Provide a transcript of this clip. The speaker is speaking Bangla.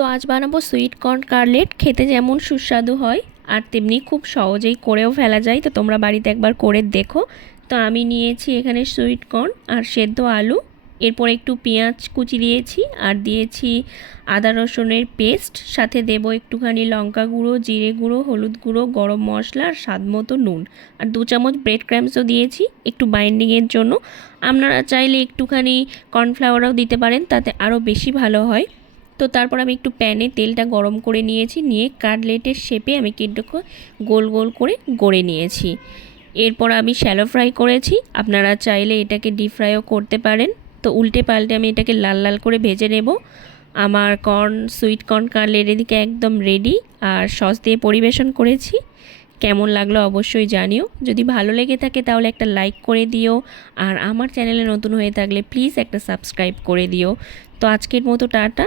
তো আজ বানাবো সুইট কর্ন কাটলেট। খেতে যেমন সুস্বাদু হয় আর তেমনি খুব সহজেই করেও ফেলা যায়। তো তোমরা বাড়িতে একবার করে দেখো। তো আমি নিয়েছি এখানে সুইট কর্ন আর সেদ্ধ আলু, এরপর একটু পেঁয়াজ কুচি দিয়েছি আর দিয়েছি আদা রসুনের পেস্ট, সাথে দেব একটুখানি লঙ্কা গুঁড়ো, জিরে গুঁড়ো, হলুদ গুঁড়ো, গরম মশলা আর স্বাদ মতো নুন, আর 2 চামচ ব্রেড ক্রাম্বসও দিয়েছি একটু বাইন্ডিংয়ের জন্য। আপনারা চাইলে একটুখানি কর্নফ্লাওয়ারও দিতে পারেন, তাতে আরও বেশি ভালো হয়। তো তারপর আমি একটু প্যানে তেলটা গরম করে নিয়েছি, নিয়ে কাটলেটের শেপে আমি কিন্তু গোল গোল করে গড়ে নিয়েছি। এরপর আমি শ্যালো ফ্রাই করেছি, আপনারা চাইলে এটাকে ডিপ ফ্রাইও করতে পারেন। তো উল্টে পাল্টে আমি এটাকে লাল লাল করে ভেজে নেব। আমার সুইট কর্ন কাটলেট এদিকে একদম রেডি, আর সস দিয়ে পরিবেশন করেছি। কেমন লাগলো অবশ্যই জানিও। যদি ভালো লেগে থাকে তাহলে একটা লাইক করে দিও, আর আমার চ্যানেলে নতুন হয়ে থাকলে প্লিজ একটা সাবস্ক্রাইব করে দিও। তো আজকের মতো টাটা।